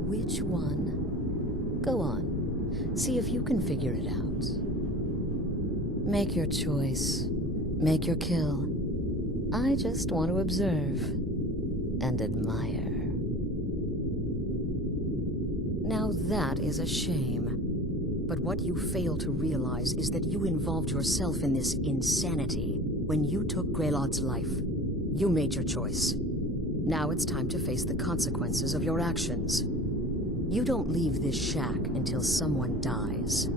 which one? Go on, see if you can figure it out. Make your choice. Make your kill. I just want to observe. and admire. Now that is a shame. But what you fail to realize is that you involved yourself in this insanity when you took Greylod's life. You made your choice. Now it's time to face the consequences of your actions. You don't leave this shack until someone dies.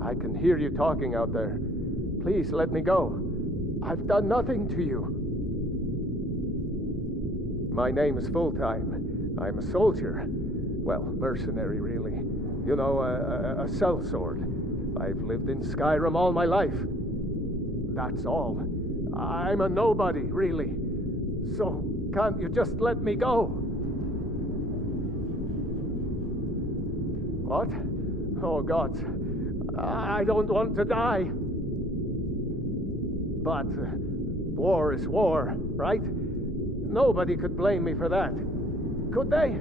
I can hear you talking out there. Please let me go. I've done nothing to you. My name is Full-Time. I'm a soldier. Well, mercenary, really. You know, a sellsword. I've lived in Skyrim all my life. That's all. I'm a nobody, really. So, can't you just let me go? What? Oh, God. I don't want to die. But war is war, right? Nobody could blame me for that. Could they?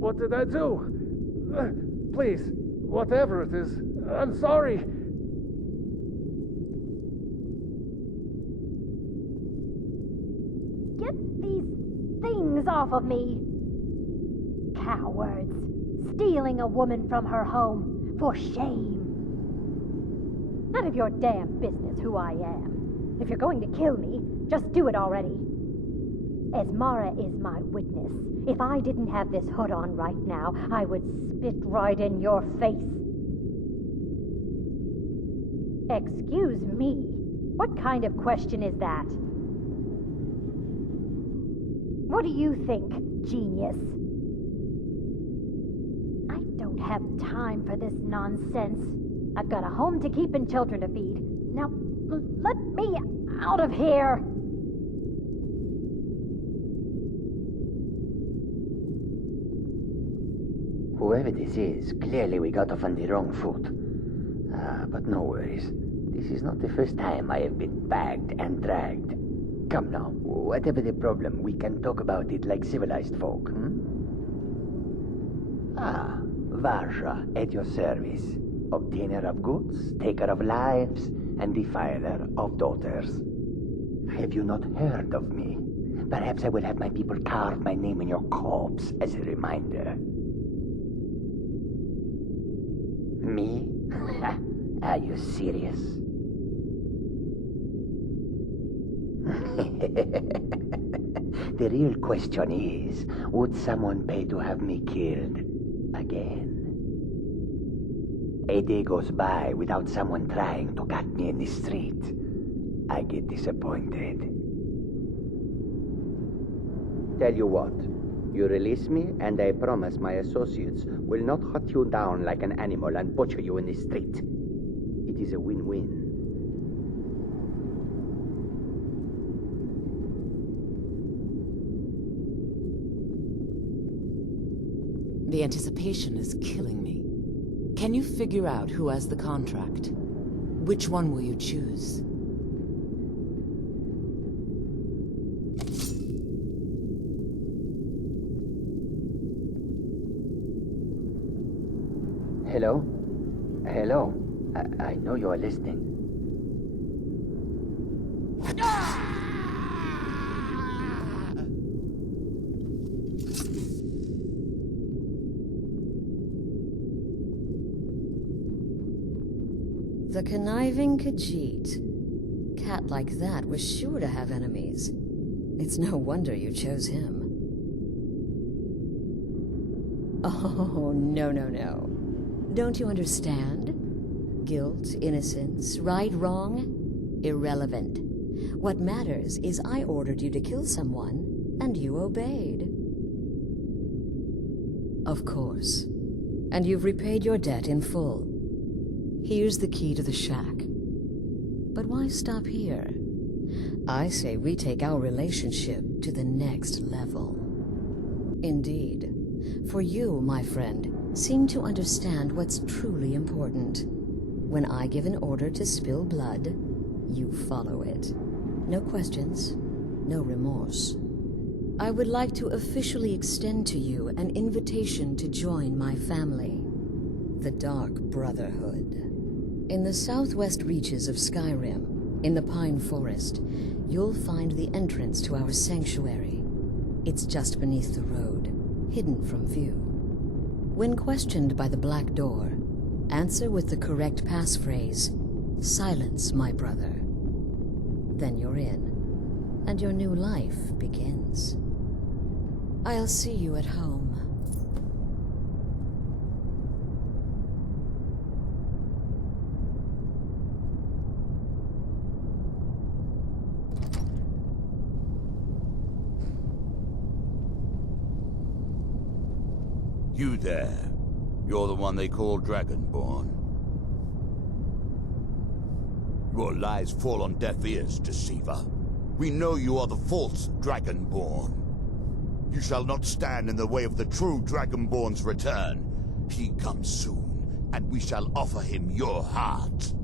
What did I do? Please, whatever it is, I'm sorry. Get these things off of me! Cowards! Stealing a woman from her home, for shame! None of your damn business who I am. If you're going to kill me, just do it already. Esmara is my witness. If I didn't have this hood on right now, I would spit right in your face. Excuse me? What kind of question is that? What do you think, genius? I don't have time for this nonsense. I've got a home to keep and children to feed. Now, let me out of here! Whoever this is, clearly we got off on the wrong foot. But no worries. This is not the first time I have been bagged and dragged. Come now, whatever the problem, we can talk about it like civilized folk, Varja, at your service. Obtainer of goods, taker of lives, and defiler of daughters. Have you not heard of me? Perhaps I will have my people carve my name in your corpse as a reminder. Me? Are you serious? The real question is, would someone pay to have me killed again? A day goes by without someone trying to cut me in the street. I get disappointed. Tell you what, you release me and I promise my associates will not hunt you down like an animal and butcher you in the street. It is a win-win. The anticipation is killing me. Can you figure out who has the contract? Which one will you choose? Hello? Hello? I know you are listening. The conniving Khajiit. Cat like that was sure to have enemies. It's no wonder you chose him. Oh, no, no, no. Don't you understand? Guilt, innocence, right, wrong, irrelevant. What matters is I ordered you to kill someone, and you obeyed. Of course. And you've repaid your debt in full. Here's the key to the shack. But why stop here? I say we take our relationship to the next level. Indeed. For you, my friend, seem to understand what's truly important. When I give an order to spill blood, you follow it. No questions, no remorse. I would like to officially extend to you an invitation to join my family, the Dark Brotherhood. In the southwest reaches of Skyrim, in the Pine Forest, you'll find the entrance to our sanctuary. It's just beneath the road, hidden from view. When questioned by the Black Door, answer with the correct passphrase, "Silence, my brother." Then you're in, and your new life begins. I'll see you at home. You there. You're the one they call Dragonborn. Your lies fall on deaf ears, deceiver. We know you are the false Dragonborn. You shall not stand in the way of the true Dragonborn's return. He comes soon, and we shall offer him your heart.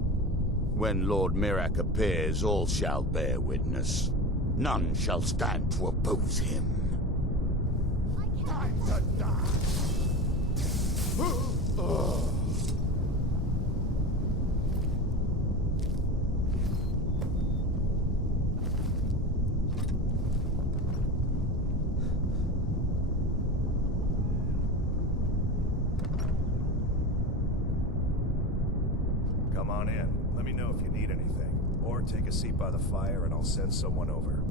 When Lord Mirak appears, all shall bear witness. None shall stand to oppose him. Time to die! Come on in. Let me know if you need anything. Or take a seat by the fire and I'll send someone over.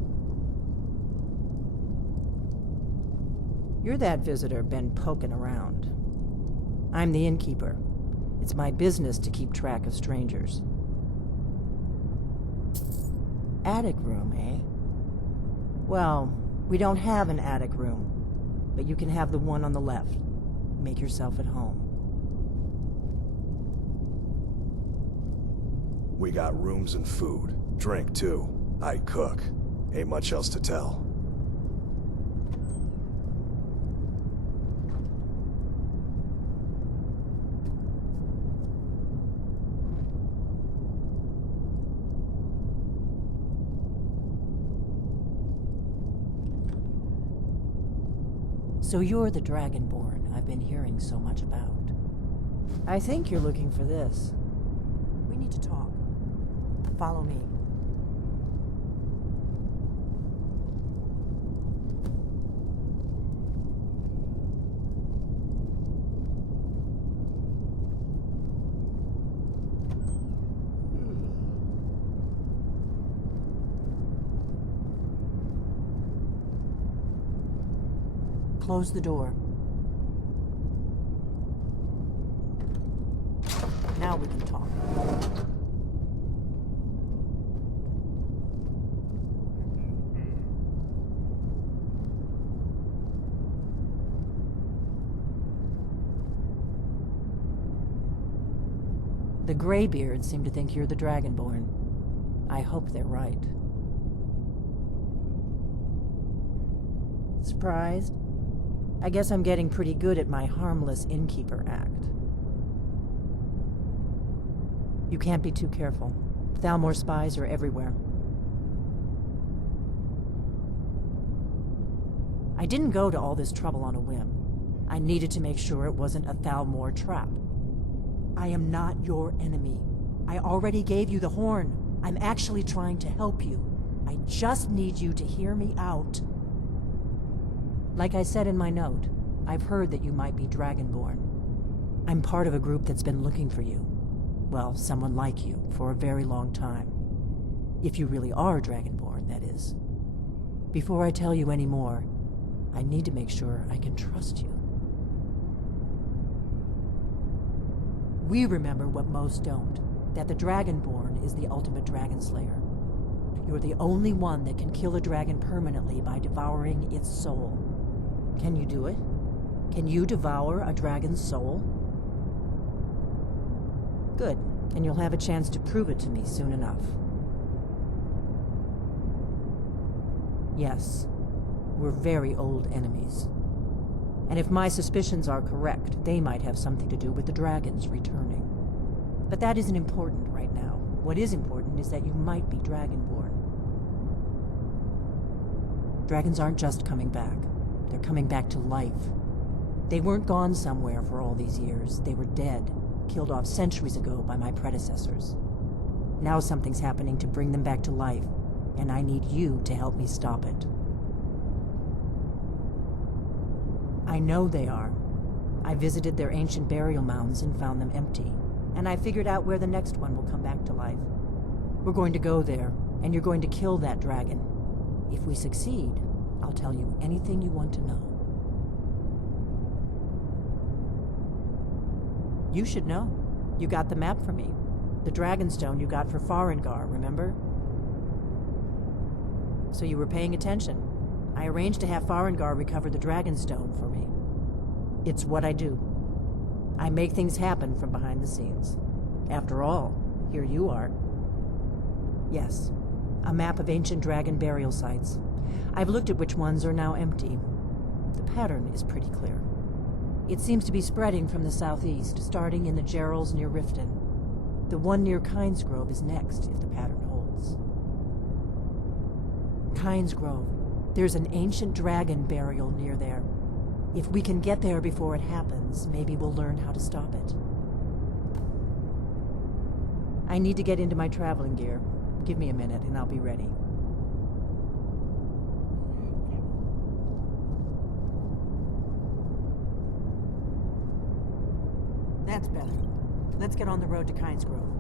You're that visitor been poking around. I'm the innkeeper. It's my business to keep track of strangers. Attic room, eh? Well, we don't have an attic room, but you can have the one on the left. Make yourself at home. We got rooms and food. Drink, too. I cook. Ain't much else to tell. So you're the Dragonborn I've been hearing so much about. I think you're looking for this. We need to talk. Follow me. Close the door. Now we can talk. The Greybeards seem to think you're the Dragonborn. I hope they're right. Surprised? I guess I'm getting pretty good at my harmless innkeeper act. You can't be too careful. Thalmor spies are everywhere. I didn't go to all this trouble on a whim. I needed to make sure it wasn't a Thalmor trap. I am not your enemy. I already gave you the horn. I'm actually trying to help you. I just need you to hear me out. Like I said in my note, I've heard that you might be Dragonborn. I'm part of a group that's been looking for you. Well, someone like you, for a very long time. If you really are Dragonborn, that is. Before I tell you any more, I need to make sure I can trust you. We remember what most don't, that the Dragonborn is the ultimate dragon slayer. You're the only one that can kill a dragon permanently by devouring its soul. Can you do it? Can you devour a dragon's soul? Good, and you'll have a chance to prove it to me soon enough. Yes, we're very old enemies. And if my suspicions are correct, they might have something to do with the dragons returning. But that isn't important right now. What is important is that you might be Dragonborn. Dragons aren't just coming back. They're coming back to life. They weren't gone somewhere for all these years. They were dead, killed off centuries ago by my predecessors. Now something's happening to bring them back to life, and I need you to help me stop it. I know they are. I visited their ancient burial mounds and found them empty, and I figured out where the next one will come back to life. We're going to go there, and you're going to kill that dragon. If we succeed, I'll tell you anything you want to know. You should know. You got the map for me. The Dragonstone you got for Farengar, remember? So you were paying attention. I arranged to have Farengar recover the Dragonstone for me. It's what I do. I make things happen from behind the scenes. After all, here you are. Yes, a map of ancient dragon burial sites. I've looked at which ones are now empty. The pattern is pretty clear. It seems to be spreading from the southeast, starting in the Gerals near Riften. The one near Kynesgrove is next, if the pattern holds. Kynesgrove. There's an ancient dragon burial near there. If we can get there before it happens, maybe we'll learn how to stop it. I need to get into my traveling gear. Give me a minute and I'll be ready. That's better. Let's get on the road to Kynesgrove.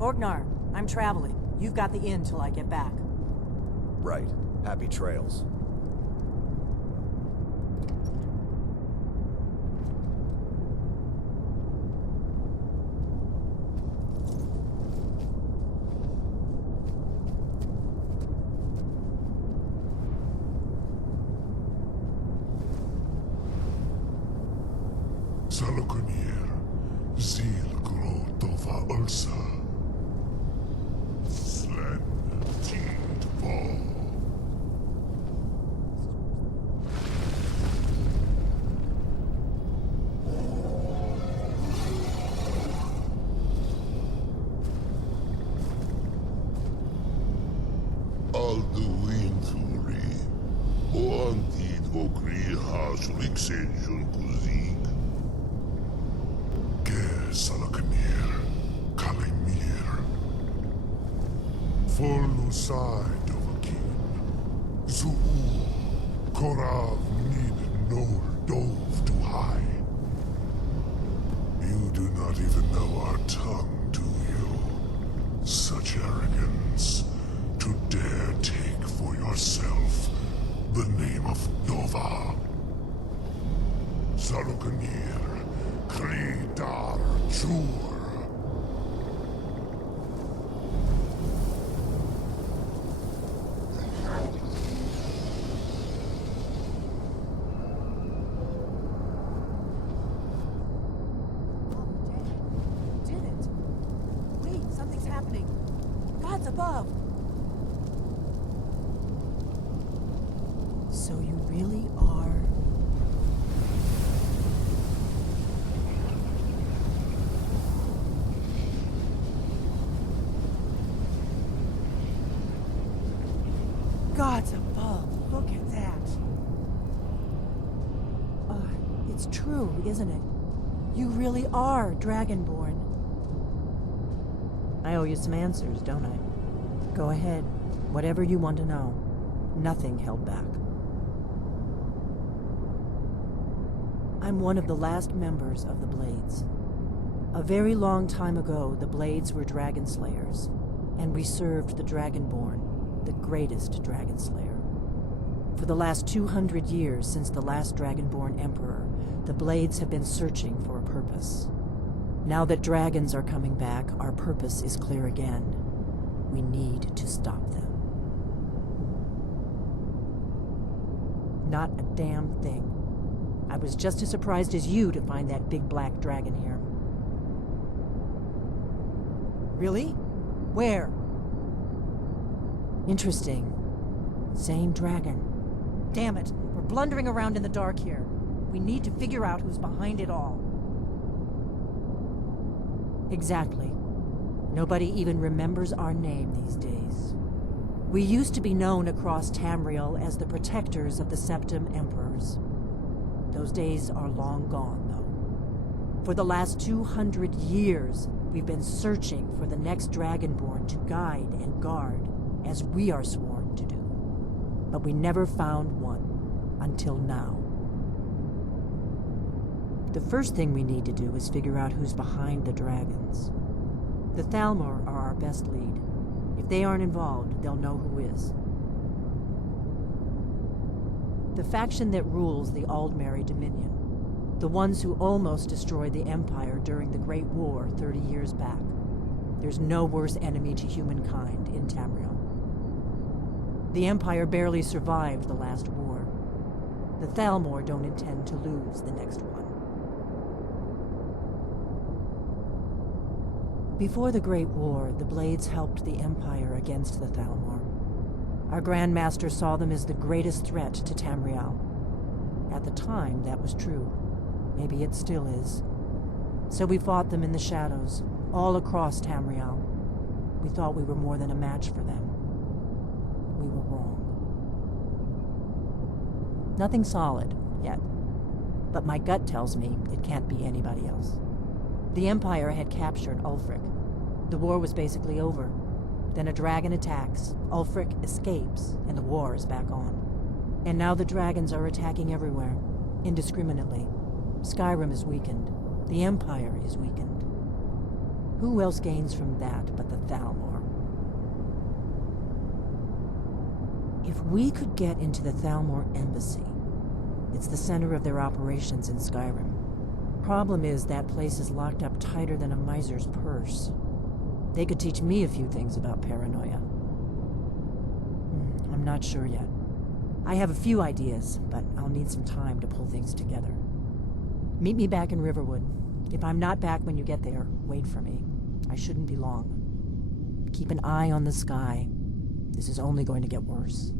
Orgnar, I'm traveling. You've got the inn till I get back. Right. Happy trails. Salokunir, Zil Grotova Ulsa. Slen Tid Ball. Alduinturi, Oantid Vokri Hasliksenjun Kuzik. Salakamir, Kalimir. Folusai Dovakin. Zuu, Korav Nid Nol Dove to high. You do not even know our tongue, do you? Such arrogance to dare take for yourself the name of Nova. Salokanir. Kridar Chur. Did it? Wait, something's happening. God's above. So you really are... God's above. Look at that. It's true, isn't it? You really are Dragonborn. I owe you some answers, don't I? Go ahead. Whatever you want to know. Nothing held back. I'm one of the last members of the Blades. A very long time ago, the Blades were dragon slayers, and we served the Dragonborn, the greatest dragon slayer. For the last 200 years since the last Dragonborn Emperor, the Blades have been searching for a purpose. Now that dragons are coming back, our purpose is clear again. We need to stop them. Not a damn thing. I was just as surprised as you to find that big black dragon here. Really? Where? Interesting. Same dragon. Damn it, we're blundering around in the dark here. We need to figure out who's behind it all. Exactly. Nobody even remembers our name these days. We used to be known across Tamriel as the protectors of the Septim Emperors. Those days are long gone, though. For the last 200 years, we've been searching for the next Dragonborn to guide and guard, as we are sworn to do. But we never found one, until now. The first thing we need to do is figure out who's behind the dragons. The Thalmor are our best lead. If they aren't involved, they'll know who is. The faction that rules the Aldmeri Dominion. The ones who almost destroyed the Empire during the Great War 30 years back. There's no worse enemy to humankind in Tamriel. The Empire barely survived the last war. The Thalmor don't intend to lose the next one. Before the Great War, the Blades helped the Empire against the Thalmor. Our Grand Master saw them as the greatest threat to Tamriel. At the time, that was true. Maybe it still is. So we fought them in the shadows, all across Tamriel. We thought we were more than a match for them. We were wrong. Nothing solid, yet. But my gut tells me it can't be anybody else. The Empire had captured Ulfric. The war was basically over. Then a dragon attacks, Ulfric escapes, and the war is back on. And now the dragons are attacking everywhere, indiscriminately. Skyrim is weakened. The Empire is weakened. Who else gains from that but the Thalmor? If we could get into the Thalmor embassy, it's the center of their operations in Skyrim. Problem is, that place is locked up tighter than a miser's purse. They could teach me a few things about paranoia. I'm not sure yet. I have a few ideas, but I'll need some time to pull things together. Meet me back in Riverwood. If I'm not back when you get there, wait for me. I shouldn't be long. Keep an eye on the sky. This is only going to get worse.